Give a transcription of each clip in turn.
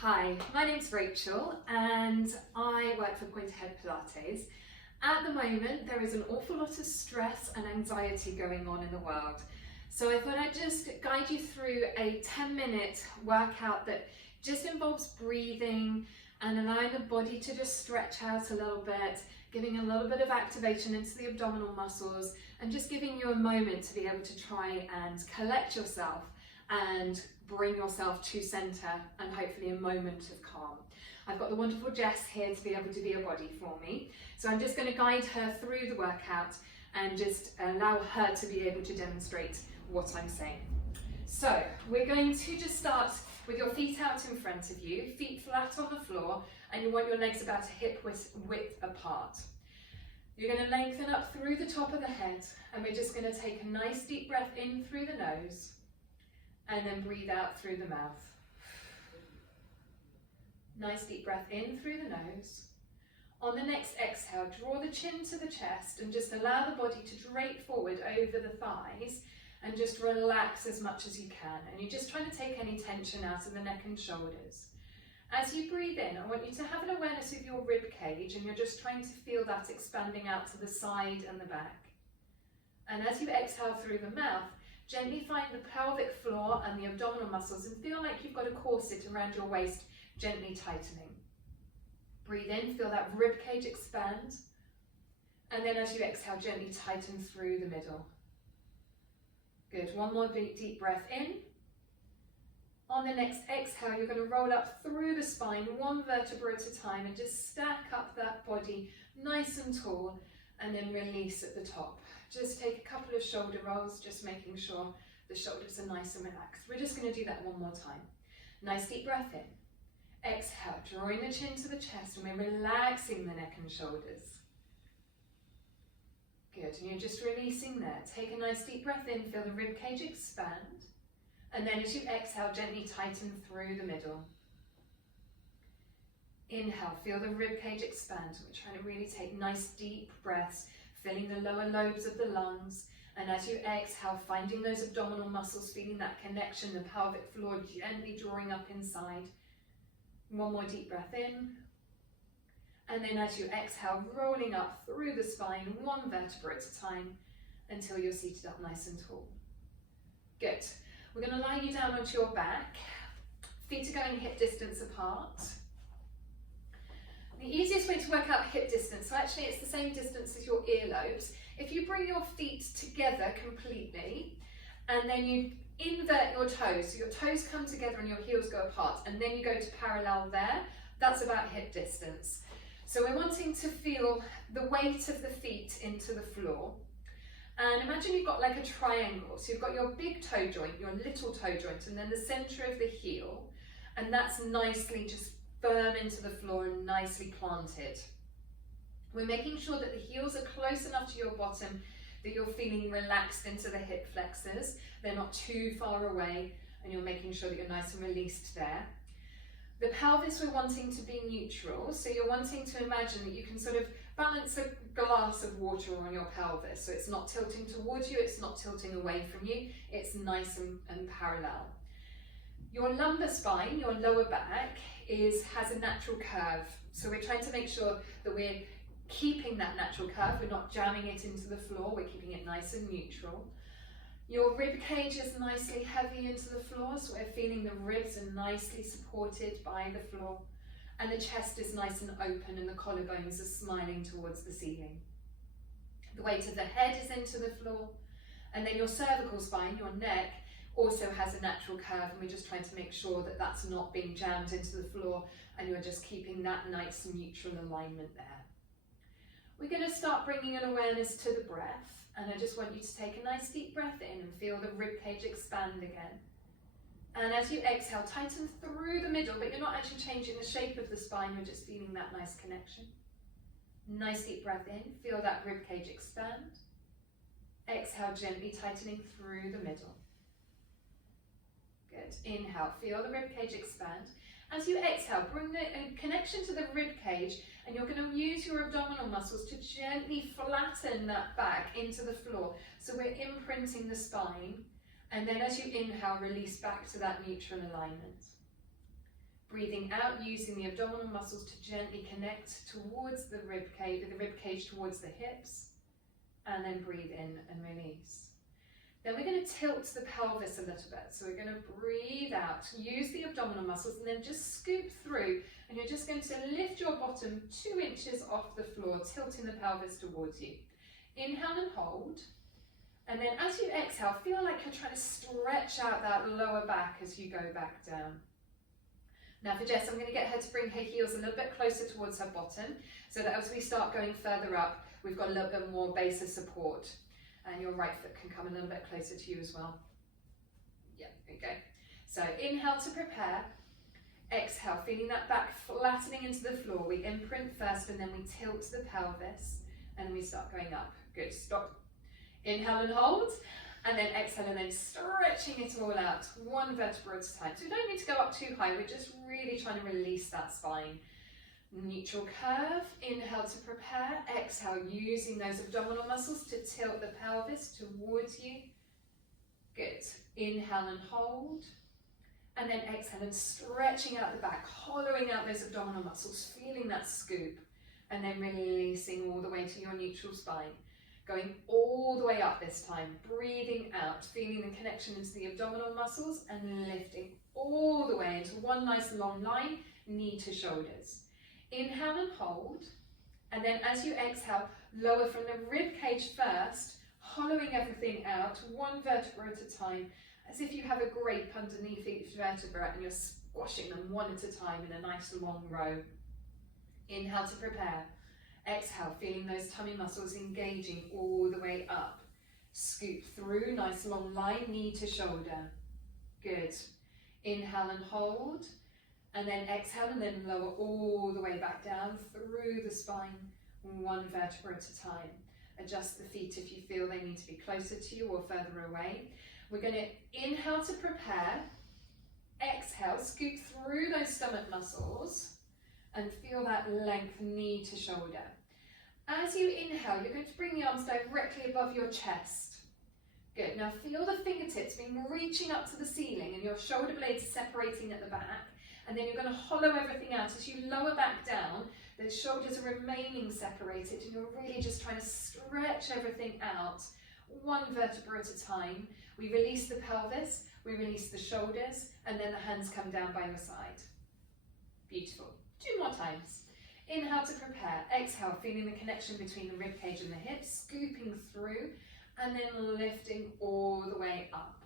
Hi, my name's Rachel and I work for Point Ahead Pilates. At the moment there is an awful lot of stress and anxiety going on in the world. So I thought I'd just guide you through a 10-minute workout that just involves breathing and allowing the body to just stretch out a little bit, giving a little bit of activation into the abdominal muscles and just giving you a moment to be able to try and collect yourself and bring yourself to centre and hopefully a moment of calm. I've got the wonderful Jess here to be able to be a body for me. So I'm just going to guide her through the workout and just allow her to be able to demonstrate what I'm saying. So we're going to just start with your feet out in front of you, feet flat on the floor, and you want your legs about a hip width apart. You're going to lengthen up through the top of the head, and we're just going to take a nice deep breath in through the nose and then breathe out through the mouth. Nice deep breath in through the nose. On the next exhale, draw the chin to the chest and just allow the body to drape forward over the thighs and just relax as much as you can. And you're just trying to take any tension out of the neck and shoulders. As you breathe in, I want you to have an awareness of your rib cage, and you're just trying to feel that expanding out to the side and the back. And as you exhale through the mouth, gently find the pelvic floor and the abdominal muscles and feel like you've got a corset around your waist, gently tightening. Breathe in, feel that rib cage expand. And then as you exhale, gently tighten through the middle. Good, one more deep breath in. On the next exhale, you're going to roll up through the spine, one vertebra at a time, and just stack up that body nice and tall, and then release at the top. Just take a couple of shoulder rolls, just making sure the shoulders are nice and relaxed. We're just going to do that one more time. Nice deep breath in. Exhale, drawing the chin to the chest, and we're relaxing the neck and shoulders. Good, and you're just releasing there. Take a nice deep breath in, feel the rib cage expand. And then as you exhale, gently tighten through the middle. Inhale, feel the rib cage expand. We're trying to really take nice deep breaths, filling the lower lobes of the lungs. And as you exhale, finding those abdominal muscles, feeling that connection, the pelvic floor gently drawing up inside. One more deep breath in. And then as you exhale, rolling up through the spine, one vertebra at a time, until you're seated up nice and tall. Good. We're going to lie you down onto your back. Feet are going hip distance apart. The easiest way to work out hip distance, so actually it's the same distance as your earlobes. If you bring your feet together completely, and then you invert your toes, so your toes come together and your heels go apart, and then you go to parallel there, that's about hip distance. So we're wanting to feel the weight of the feet into the floor. And imagine you've got like a triangle. So you've got your big toe joint, your little toe joint, and then the center of the heel. And that's nicely just firm into the floor and nicely planted. We're making sure that the heels are close enough to your bottom that you're feeling relaxed into the hip flexors. They're not too far away, and you're making sure that you're nice and released there. The pelvis we're wanting to be neutral, so you're wanting to imagine that you can sort of balance a glass of water on your pelvis, so it's not tilting towards you, it's not tilting away from you, it's nice and parallel. Your lumbar spine, your lower back, has a natural curve, so we're trying to make sure that we're keeping that natural curve, we're not jamming it into the floor, we're keeping it nice and neutral. Your rib cage is nicely heavy into the floor, so we're feeling the ribs are nicely supported by the floor. And the chest is nice and open and the collarbones are smiling towards the ceiling. The weight of the head is into the floor. And then your cervical spine, your neck, also has a natural curve, and we're just trying to make sure that that's not being jammed into the floor and you're just keeping that nice neutral alignment there. We're going to start bringing an awareness to the breath. And I just want you to take a nice deep breath in and feel the rib cage expand again. And as you exhale, tighten through the middle, but you're not actually changing the shape of the spine, you're just feeling that nice connection. Nice deep breath in, feel that rib cage expand. Exhale, gently tightening through the middle. Good. Inhale, feel the rib cage expand. As you exhale, bring the connection to the rib cage, and you're going to use your abdominal muscles to gently flatten that back into the floor. So we're imprinting the spine, and then as you inhale, release back to that neutral alignment. Breathing out, using the abdominal muscles to gently connect towards the rib cage towards the hips, and then breathe in and release. Then we're going to tilt the pelvis a little bit. So we're going to breathe out, use the abdominal muscles, and then just scoop through. And you're just going to lift your bottom 2 inches off the floor, tilting the pelvis towards you. Inhale and hold. And then as you exhale, feel like you're trying to stretch out that lower back as you go back down. Now for Jess, I'm going to get her to bring her heels a little bit closer towards her bottom, so that as we start going further up, we've got a little bit more base of support. And your right foot can come a little bit closer to you as well. Yeah, there you go. So inhale to prepare. Exhale, feeling that back flattening into the floor. We imprint first and then we tilt the pelvis and we start going up. Good, stop. Inhale and hold. And then exhale and then stretching it all out, 1 vertebra at a time. So we don't need to go up too high. We're just really trying to release that spine. Neutral curve, inhale to prepare, exhale using those abdominal muscles to tilt the pelvis towards you. Good, inhale and hold, and then exhale and stretching out the back, hollowing out those abdominal muscles, feeling that scoop, and then releasing all the way to your neutral spine. Going all the way up this time, breathing out, feeling the connection into the abdominal muscles and lifting all the way into one nice long line, knee to shoulders. Inhale and hold, and then as you exhale, lower from the rib cage first, hollowing everything out, 1 vertebra at a time, as if you have a grape underneath each vertebra and you're squashing them 1 at a time in a nice long row. Inhale to prepare. Exhale, feeling those tummy muscles engaging all the way up. Scoop through, nice long line, knee to shoulder. Good. Inhale and hold. And then exhale and then lower all the way back down through the spine, 1 vertebra at a time. Adjust the feet if you feel they need to be closer to you or further away. We're going to inhale to prepare. Exhale, scoop through those stomach muscles and feel that length knee to shoulder. As you inhale, you're going to bring the arms directly above your chest. Good. Now feel the fingertips being reaching up to the ceiling and your shoulder blades separating at the back. And then you're going to hollow everything out. As you lower back down, the shoulders are remaining separated and you're really just trying to stretch everything out, 1 vertebra at a time. We release the pelvis, we release the shoulders, and then the hands come down by your side. Beautiful. 2 more times. Inhale to prepare. Exhale, feeling the connection between the rib cage and the hips, scooping through, and then lifting all the way up.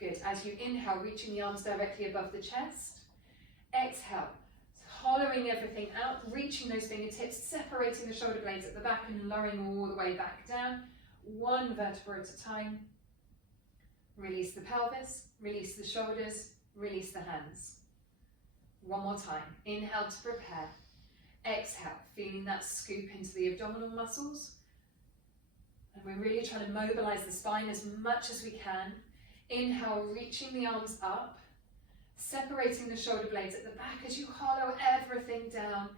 Good. As you inhale, reaching the arms directly above the chest. Exhale, hollowing everything out, reaching those fingertips, separating the shoulder blades at the back and lowering all the way back down, 1 vertebra at a time. Release the pelvis, release the shoulders, release the hands. 1 more time. Inhale to prepare. Exhale, feeling that scoop into the abdominal muscles. And we're really trying to mobilize the spine as much as we can. Inhale, reaching the arms up. Separating the shoulder blades at the back as you hollow everything down,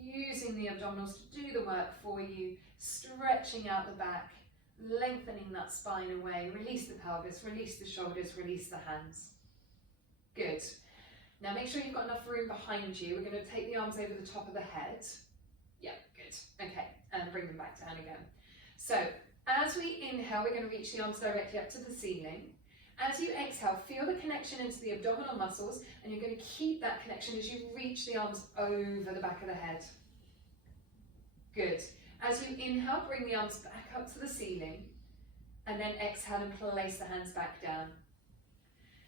using the abdominals to do the work for you, stretching out the back, lengthening that spine away, release the pelvis, release the shoulders, release the hands. Good. Now make sure you've got enough room behind you. We're going to take the arms over the top of the head. Yeah, good. Okay, and bring them back down again. So as we inhale, we're going to reach the arms directly up to the ceiling. As you exhale, feel the connection into the abdominal muscles, and you're going to keep that connection as you reach the arms over the back of the head. Good. As you inhale, bring the arms back up to the ceiling, and then exhale and place the hands back down.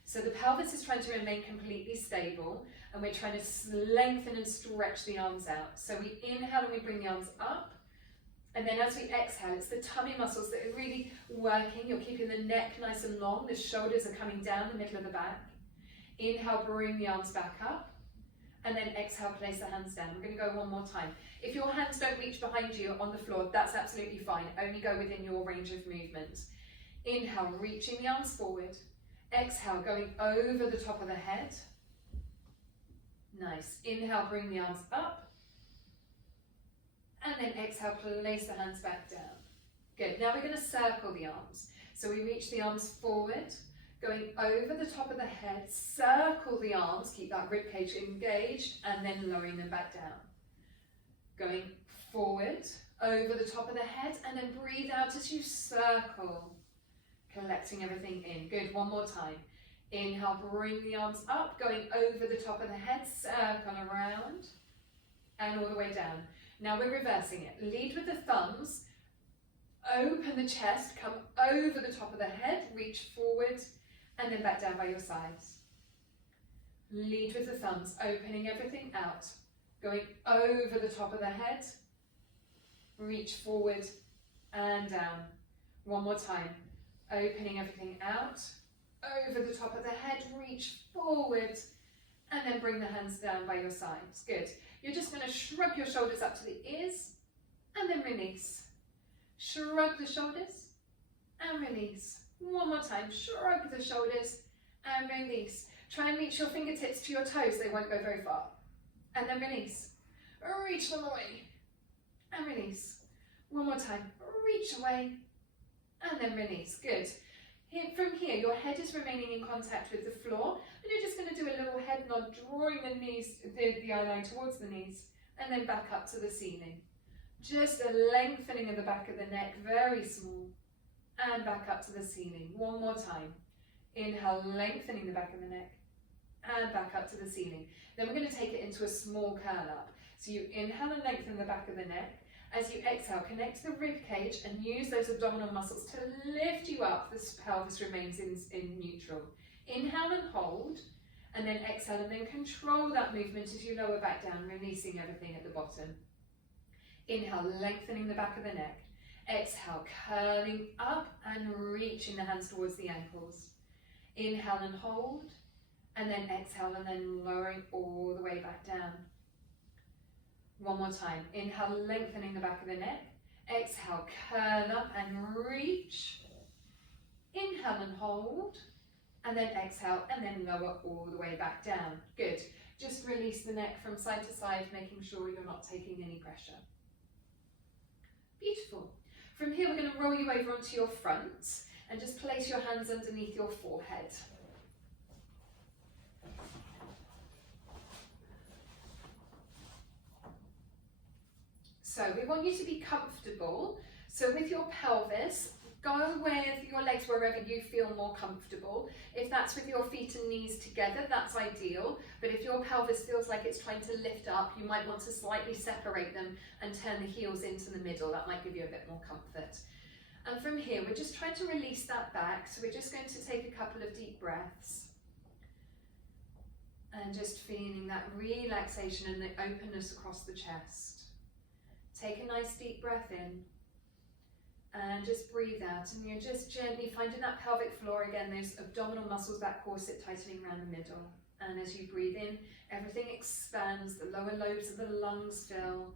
So the pelvis is trying to remain completely stable, and we're trying to lengthen and stretch the arms out. So we inhale and we bring the arms up. And then as we exhale, it's the tummy muscles that are really working. You're keeping the neck nice and long. The shoulders are coming down the middle of the back. Inhale, bring the arms back up. And then exhale, place the hands down. We're going to go 1 more time. If your hands don't reach behind you on the floor, that's absolutely fine. Only go within your range of movement. Inhale, reaching the arms forward. Exhale, going over the top of the head. Nice. Inhale, bring the arms up. And then exhale, place the hands back down. Good. Now we're going to circle the arms. So we reach the arms forward, Going over the top of the head, circle the arms, keep that rib cage engaged, and then lowering them back down. Going forward, over the top of the head, and then breathe out as you circle, collecting everything in. Good, one more time. Inhale, bring the arms up, going over the top of the head, circle around, and all the way down. Now we're reversing it. Lead with the thumbs, open the chest, come over the top of the head, reach forward, and then back down by your sides. Lead with the thumbs, opening everything out, going over the top of the head, reach forward and down. One more time, opening everything out, over the top of the head, reach forward, and then bring the hands down by your sides. Good. You're just going to shrug your shoulders up to the ears, and then release. Shrug the shoulders, and release. One more time, shrug the shoulders, and release. Try and reach your fingertips to your toes, they won't go very far. And then release. Reach them away, and release. One more time, reach away, and then release. Good. From here, your head is remaining in contact with the floor, and you're just going to do a little head nod, drawing the knees, the eye line towards the knees, and then back up to the ceiling. Just a lengthening of the back of the neck, very small, and back up to the ceiling. One more time. Inhale, lengthening the back of the neck, and back up to the ceiling. Then we're going to take it into a small curl up. So you inhale and lengthen the back of the neck. As you exhale, connect to the rib cage and use those abdominal muscles to lift you up. The pelvis remains in neutral. Inhale and hold, and then exhale, and then control that movement as you lower back down, releasing everything at the bottom. Inhale, lengthening the back of the neck. Exhale, curling up and reaching the hands towards the ankles. Inhale and hold, and then exhale, and then lowering all the way back down. One more time. Inhale, lengthening the back of the neck. Exhale, curl up and reach. Inhale and hold, and then exhale, and then lower all the way back down. Good. Just release the neck from side to side, making sure you're not taking any pressure. Beautiful. From here, we're going to roll you over onto your front and just place your hands underneath your forehead. So we want you to be comfortable. So with your pelvis, go with your legs wherever you feel more comfortable. If that's with your feet and knees together, that's ideal. But if your pelvis feels like it's trying to lift up, you might want to slightly separate them and turn the heels into the middle. That might give you a bit more comfort. And from here, we're just trying to release that back. So we're just going to take a couple of deep breaths. And just feeling that relaxation and the openness across the chest. Take a nice deep breath in and just breathe out, and you're just gently finding that pelvic floor again, those abdominal muscles, that corset tightening around the middle. And as you breathe in, everything expands, the lower lobes of the lungs fill,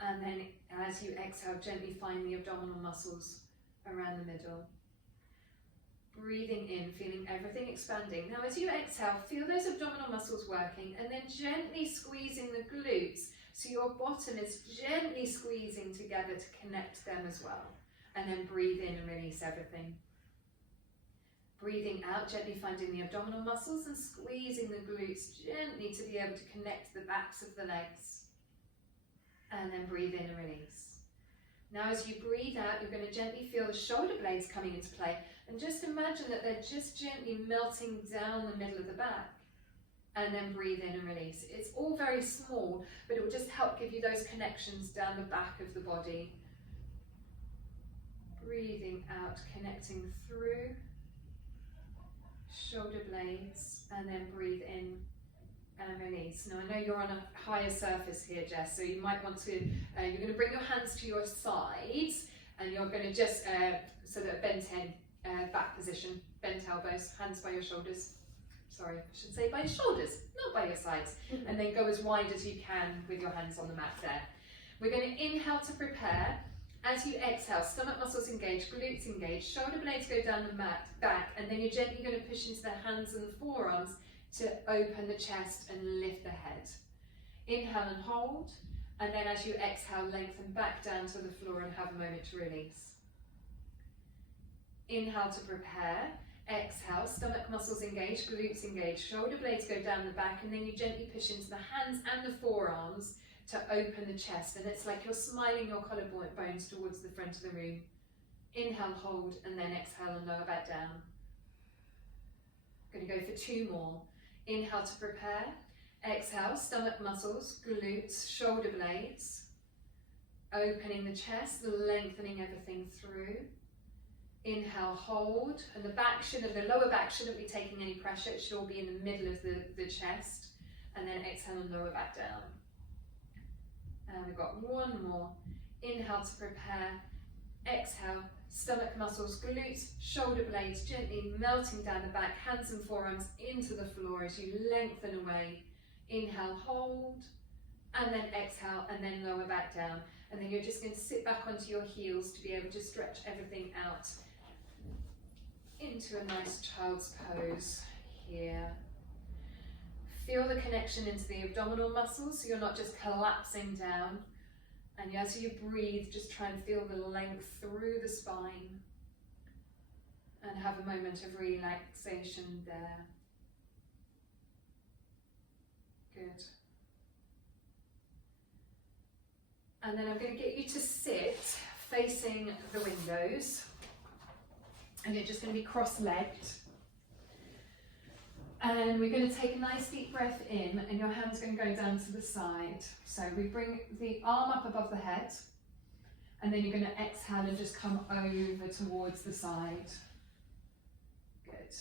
and then as you exhale, gently find the abdominal muscles around the middle. Breathing in, feeling everything expanding. Now as you exhale, feel those abdominal muscles working, and then gently squeezing the glutes. So your bottom is gently squeezing together to connect them as well. And then breathe in and release everything. Breathing out, gently finding the abdominal muscles and squeezing the glutes gently to be able to connect the backs of the legs. And then breathe in and release. Now as you breathe out, you're going to gently feel the shoulder blades coming into play. And just imagine that they're just gently melting down the middle of the back. And then breathe in and release. It's all very small, but it will just help give you those connections down the back of the body. Breathing out, connecting through shoulder blades, and then breathe in and release. Now I know you're on a higher surface here, Jess, so you might want to, you're going to bring your hands to your sides, and you're going to just, so that bent head, back position, bent elbows, hands by your shoulders. Sorry, I should say by your shoulders, not by your sides. And then go as wide as you can with your hands on the mat there. We're going to inhale to prepare. As you exhale, stomach muscles engage, glutes engage, shoulder blades go down the mat, back, and then you're gently going to push into the hands and the forearms to open the chest and lift the head. Inhale and hold, and then as you exhale, lengthen back down to the floor and have a moment to release. Inhale to prepare. Exhale, stomach muscles engage, glutes engage, shoulder blades go down the back, and then you gently push into the hands and the forearms to open the chest, and it's like you're smiling your collarbones towards the front of the room. Inhale, hold, and then exhale and lower back down. Going to go for 2 more. Inhale to prepare. Exhale, stomach muscles, glutes, shoulder blades. Opening the chest, lengthening everything through. Inhale, hold, and the lower back shouldn't be taking any pressure. It should all be in the middle of the chest. And then exhale and lower back down. And we've got 1 more. Inhale to prepare. Exhale, stomach muscles, glutes, shoulder blades gently melting down the back, hands and forearms into the floor as you lengthen away. Inhale, hold, and then exhale, and then lower back down. And then you're just going to sit back onto your heels to be able to stretch everything out into a nice child's pose here. Feel the connection into the abdominal muscles, so you're not just collapsing down. And as you breathe, just try and feel the length through the spine and have a moment of relaxation there. Good. And then I'm going to get you to sit facing the windows, and you're just going to be cross-legged. And we're going to take a nice deep breath in, and your hand's going to go down to the side. So we bring the arm up above the head, and then you're going to exhale and just come over towards the side. Good.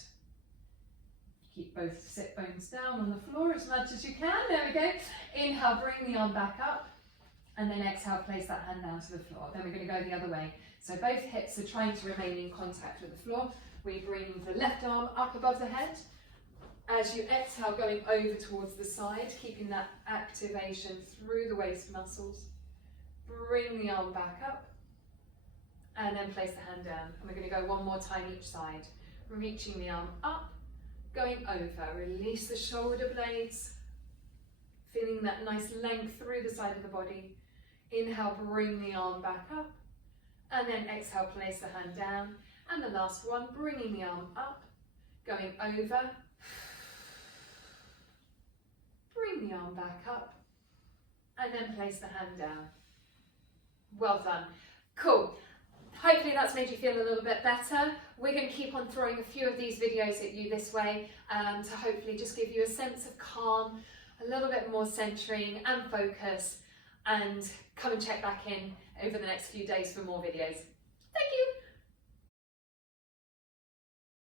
Keep both sit bones down on the floor as much as you can. There we go. Inhale, bring the arm back up, and then exhale, place that hand down to the floor. Then we're going to go the other way. So both hips are trying to remain in contact with the floor. We bring the left arm up above the head. As you exhale, going over towards the side, keeping that activation through the waist muscles. Bring the arm back up, and then place the hand down. And we're going to go 1 more time each side. Reaching the arm up, going over. Release the shoulder blades, feeling that nice length through the side of the body. Inhale, bring the arm back up, and then exhale, place the hand down. And the last one, bringing the arm up, going over. Bring the arm back up, and then place the hand down. Well done. Cool. Hopefully that's made you feel a little bit better. We're going to keep on throwing a few of these videos at you this way to hopefully just give you a sense of calm, a little bit more centering and focus, and come and check back in over the next few days for more videos. Thank you.